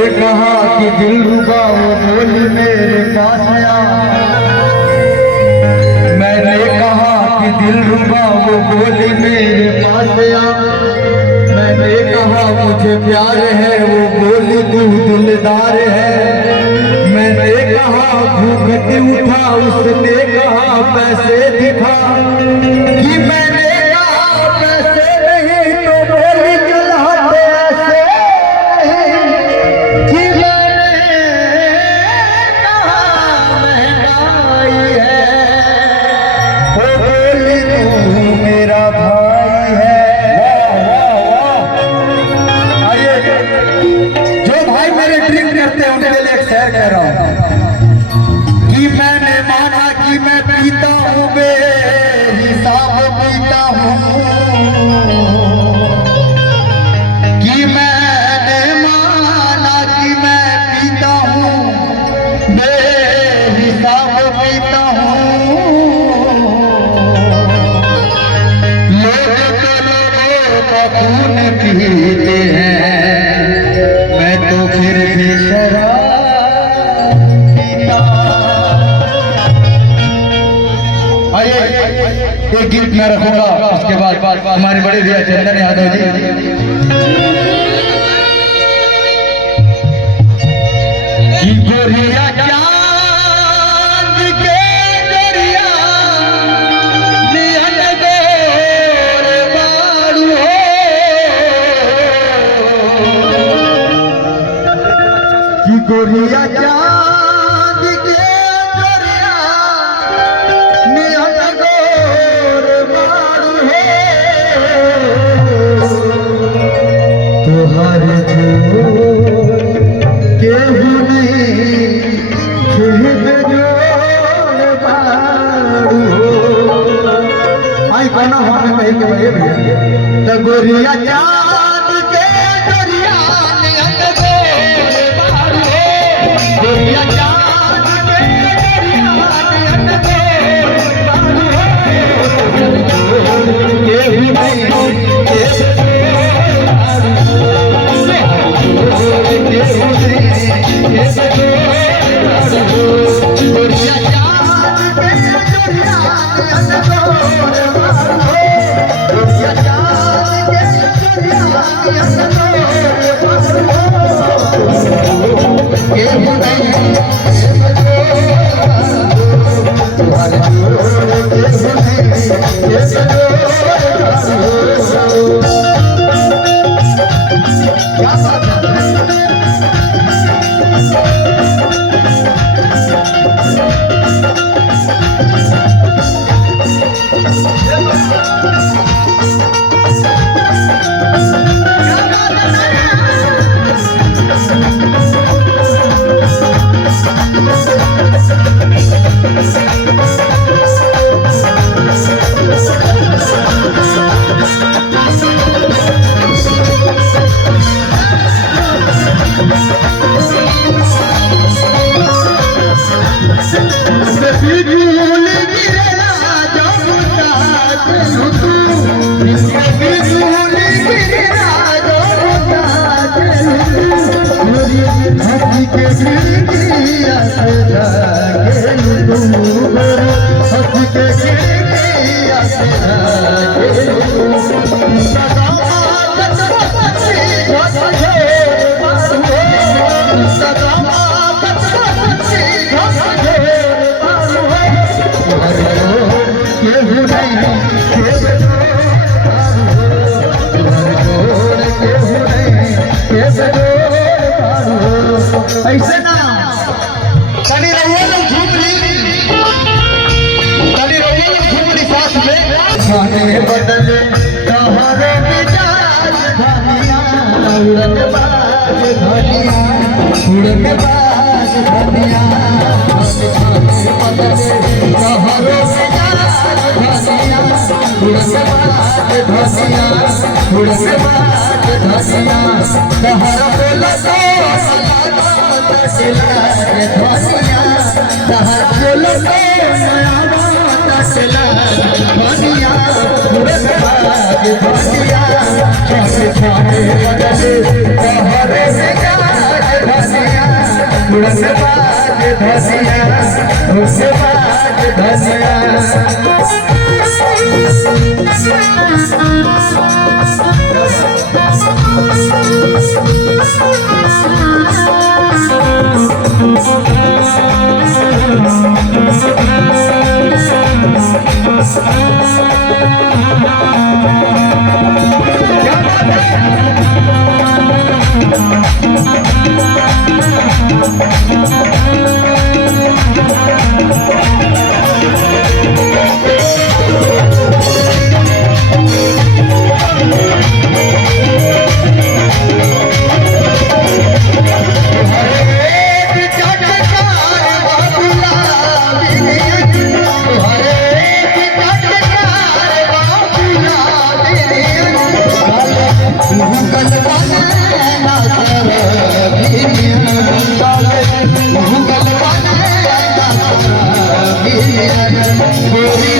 मैंने कहा कि दिल रुका वो बोली मेरे पास आया। मैंने कहा कि दिल रुका वो बोली मेरे पास आया। मैंने कहा मुझे प्यार है वो बोली तू दिलदार है। मैंने कहा घूंघट उठा उसने कहा पैसे दिखा। कि मैंने कहा पैसे नहीं तो बोली चलाते ऐसे नहीं। कि मैंने कहा महंगाई है वो बोली तू मेरा भाई है। वाह वाह वाह। आइए जो भाई मेरे ड्रिंक करते हैं उनके लिए एक शेर कह रहा हूँ। कि मैंने माना कि मैं पीता हूँ बेहिसाब पीता हूँ। कि मैंने माना कि मैं पीता हूँ बेहिसाब पीता हूँ। लोग तो लोगों का खून पीते हैं मैं तो फिर भी शराब पीता। आइए एक गीत मैं रखूंगा उसके बाद हमारे बड़े भैया चंदन यादव जी। कि गोरिया चांद के दरिया नियन गोर बारू हो। कि गोरिया चांद के दरिया नियन गोर बारू हो। तुहार केहू नहीं खेत जोड़ बारू हो। आई कहना हमें कही के भैया भैया तो गोरिया चांद के दरिया नियन गोर बारू हो। गोरिया चांद के दरिया नियन गोर बारू हो। केहू नहीं खेत ऐसे ना कभी रहुआ लोग घूम ली साथ में खाने बदले तोहरे मिजाज धनिया उड़न बाज धनिया उड़न बाज धनिया। खाने बदले तोहरे मिजाज धनिया उड़न बाज धनिया उड़न बाज धनिया। तहरा बोला धनिया धुसबाज धनिया धुसबाज धनिया गोरी